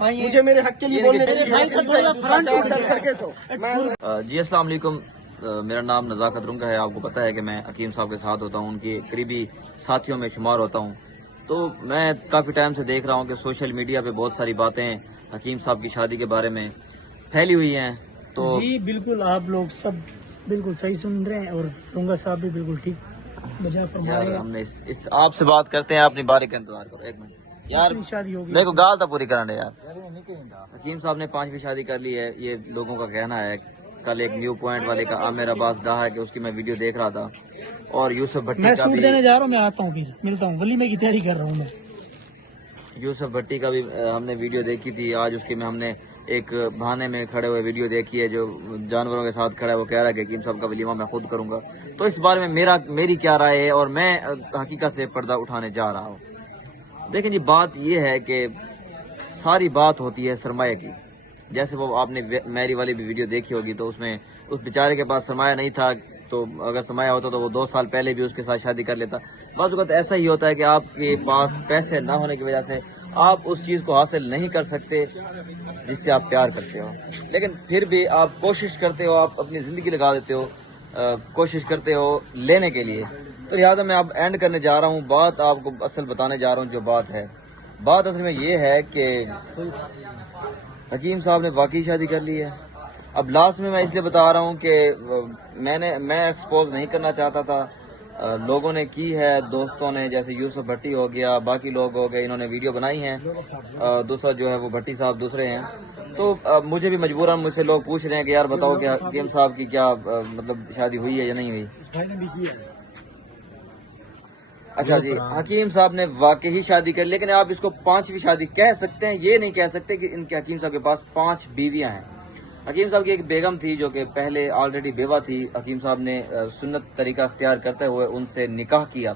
مجھے میرے حق کے لیے بولنے جی السلام علیکم، میرا نام نزاکت رنگا ہے. آپ کو پتہ ہے کہ میں حکیم صاحب کے ساتھ ہوتا ہوں، ان کے قریبی ساتھیوں میں شمار ہوتا ہوں. تو میں کافی ٹائم سے دیکھ رہا ہوں کہ سوشل میڈیا پہ بہت ساری باتیں حکیم صاحب کی شادی کے بارے میں پھیلی ہوئی ہیں. تو جی بالکل، آپ لوگ سب بالکل صحیح سن رہے ہیں اور رنگا صاحب بھی بالکل ٹھیک بجا فرما رہے ہیں. ہم نے آپ سے بات کرتے ہیں، اپنی باری کا انتظار کرو. ایک منٹ یار، شادی ہوگی میرے کو گال تو پوری کرنا یار. حکیم صاحب نے 5ویں شادی کر لی ہے، یہ لوگوں کا کہنا ہے. کل ایک نیو پوائنٹ والے کا عامر عباس کہا ہے کہ اس کی میں ویڈیو دیکھ رہا تھا، اور یوسف بھٹی میں کا سوٹ بھی دینے جا رہا ہوں، میں آتا ہوں پھر ملتا ہوں، ولیمے کی تیاری کر رہا ہوں میں. یوسف بھٹی کا بھی ہم نے ویڈیو دیکھی تھی. آج اس کی میں ہم نے ایک بہانے میں کھڑے ہوئے ویڈیو دیکھی ہے، جو جانوروں کے ساتھ کھڑا ہے. وہ کہہ رہا ہے کہ حکیم صاحب کا ولیمہ میں خود کروں گا. تو اس بارے میں میری کیا رائے ہے، اور میں حقیقت سے پردہ اٹھانے جا رہا ہوں. دیکھیں جی، بات یہ ہے کہ ساری بات ہوتی ہے سرمایہ کی. جیسے وہ آپ نے میری والی بھی ویڈیو دیکھی ہوگی، تو اس میں اس بیچارے کے پاس سرمایہ نہیں تھا. تو اگر سرمایہ ہوتا تو وہ 2 سال پہلے بھی اس کے ساتھ شادی کر لیتا. بعض اوقات ایسا ہی ہوتا ہے کہ آپ کے پاس پیسے نہ ہونے کی وجہ سے آپ اس چیز کو حاصل نہیں کر سکتے جس سے آپ پیار کرتے ہو، لیکن پھر بھی آپ کوشش کرتے ہو، آپ اپنی زندگی لگا دیتے ہو، کوشش کرتے ہو لینے کے لیے. تو لہٰذا میں اب اینڈ کرنے جا رہا ہوں. بات آپ کو اصل بتانے جا رہا ہوں. جو بات ہے، بات اصل میں یہ ہے کہ حکیم صاحب نے واقعی شادی کر لی ہے. اب لاسٹ میں اس لیے بتا رہا ہوں کہ میں ایکسپوز نہیں کرنا چاہتا تھا. لوگوں نے کی ہے، دوستوں نے، جیسے یوسف بھٹی ہو گیا، باقی لوگ ہو گئے، انہوں نے ویڈیو بنائی ہیں. دوسرا جو ہے وہ بھٹی صاحب دوسرے ہیں. تو مجھے بھی مجبوراً مجھ سے لوگ پوچھ رہے ہیں کہ یار بتاؤ کہ حکیم صاحب کی کیا مطلب شادی ہوئی ہے یا نہیں ہوئی. اچھا جی، حکیم صاحب نے واقعی شادی کر، لیکن آپ اس کو 5ویں شادی کہہ سکتے ہیں. یہ نہیں کہہ سکتے کہ ان کے حکیم صاحب کے پاس 5 بیویاں ہیں. حکیم صاحب کی ایک بیگم تھی جو کہ پہلے آلریڈی بیوہ تھی. حکیم صاحب نے سنت طریقہ اختیار کرتے ہوئے ان سے نکاح کیا.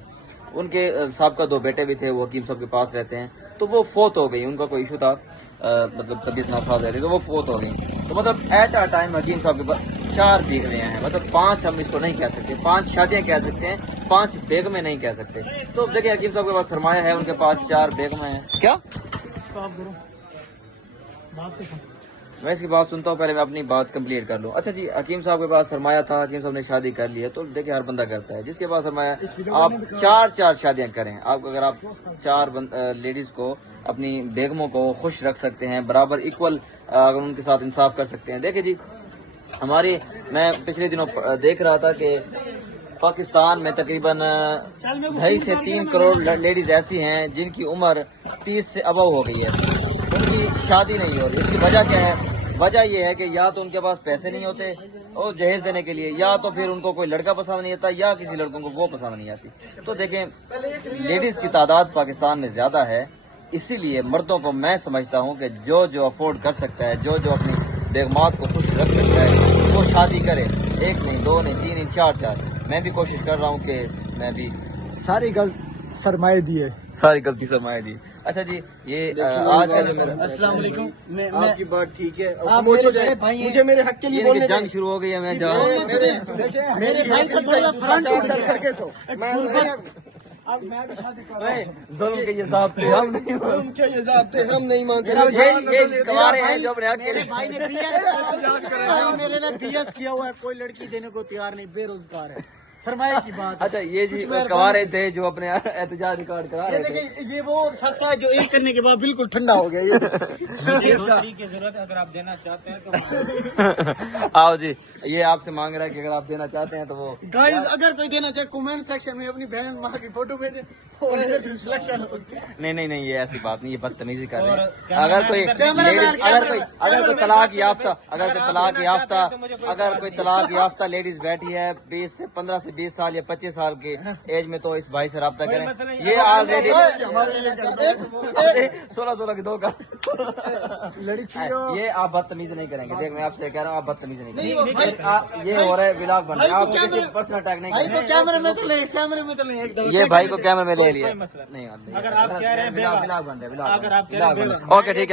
ان کے صاحب کا 2 بیٹے بھی تھے، وہ حکیم صاحب کے پاس رہتے ہیں. تو وہ فوت ہو گئی، ان کا کوئی ایشو تھا، مطلب طبیعت ناساز رہتی، تو وہ فوت ہو گئی. تو مطلب ایٹ اے ٹائم حکیم صاحب کے پاس 4 بیگمیں ہیں. مطلب 5 ہم اس کو نہیں کہہ سکتے، 5 شادیاں کہہ سکتے ہیں، 5 بیگمیں نہیں کہہ سکتے. تو دیکھیں حکیم صاحب کے پاس سرمایہ ہے، ان کے پاس 4 بیگمیں ہیں. کیا میں اس کی بات سنتا ہوں، پہلے میں اپنی بات کمپلیٹ کر لوں. اچھا جی، حکیم صاحب کے پاس سرمایہ تھا، حکیم صاحب نے شادی کر لی ہے. تو دیکھیں ہر بندہ کرتا ہے، جس کے پاس سرمایہ. آپ 4 شادیاں کریں. آپ اگر آپ 4 لیڈیز کو، اپنی بیگموں کو خوش رکھ سکتے ہیں، برابر ایکول اگر ان کے ساتھ انصاف کر سکتے ہیں. دیکھیں جی، میں پچھلے دنوں دیکھ رہا تھا کہ پاکستان میں تقریباً 2.5 سے 3 کروڑ لیڈیز ایسی ہیں جن کی عمر 30 سے ابو ہو گئی ہے، ان کی شادی نہیں ہو رہی. اس کی وجہ کیا ہے؟ وجہ یہ ہے کہ یا تو ان کے پاس پیسے نہیں ہوتے اور جہیز دینے کے لیے، یا تو پھر ان کو کوئی لڑکا پسند نہیں آتا، یا کسی لڑکوں کو وہ پسند نہیں آتی. تو دیکھیں، لیڈیز کی تعداد پاکستان میں زیادہ ہے، اسی لیے مردوں کو میں سمجھتا ہوں کہ جو افورڈ کر سکتا ہے، جو اپنی بیگمات کو خوش رکھ سکتا ہے، وہ شادی کرے. 1 نہیں، 2 نہیں، 3 نہیں، 4. میں بھی کوشش کر رہا ہوں کہ میں بھی ساری سرمایہ دی ہے، ساری غلطی سرمایہ دی. اچھا جی، یہ آج کا جو میرا السلام علیکم. آپ کی بات ٹھیک ہے، مجھے میرے حق کے لیے بولنے جنگ شروع ہو گئی ہے. میں جا رہا ہوں. میرے بھائی کا تھوڑا فرنٹ کھڑکے سو. اب میں بھی شادی کر رہا ہوں. ظلم کے یہ ضابطے ہم نہیں ان کے یہ ضابطے ہم نہیں مانتے. یہ کنوارے ہیں جو اپنے حق کے لیے. بھائی نے میرے نے BS کیا ہوا ہے، کوئی لڑکی دینے کو تیار نہیں، بے روزگار ہے. سرمایہ کی بات. اچھا، یہ جی کنوارے تھے جو اپنے احتجاج ریکارڈ کرا رہے تھے. یہ وہ شخص ہے جو ایک کرنے کے بعد بالکل ٹھنڈا ہو گیا. کی ضرورت ہے، اگر آپ دینا چاہتے ہیں تو آؤ جی، یہ آپ سے مانگ رہا ہے کہ اگر آپ دینا چاہتے ہیں تو وہ گائز اگر کوئی دینا چاہے کمنٹ سیکشن میں اپنی بہن ماں کی فوٹو بھیجے. نہیں، یہ ایسی بات نہیں، یہ بدتمیزی کر رہے ہیں. اگر کوئی طلاق یافتہ لیڈیز بیٹھی ہے 15 سے 20 سال یا 25 سال کی ایج میں، تو اس بھائی سے رابطہ کریں. یہ آلریڈی 16 کی 2 کا. یہ آپ بدتمیزی نہیں کریں گے. دیکھ، میں آپ سے کہہ رہا ہوں، آپ بدتمیزی نہیں کریں گے. یہ ہو رہا ہے ولاگ بن رہا ہے، آپ کسی پرسنل اٹیک نہیں کریں گے. کیمرے میں تو نہیں یہ بھائی کو کیمرے میں لے لیا. نہیں، اگر آپ کہہ رہے ہیں ولاگ بن رہا ہے. اگر آپ کہہ رہے ہیں اوکے، ٹھیک ہے.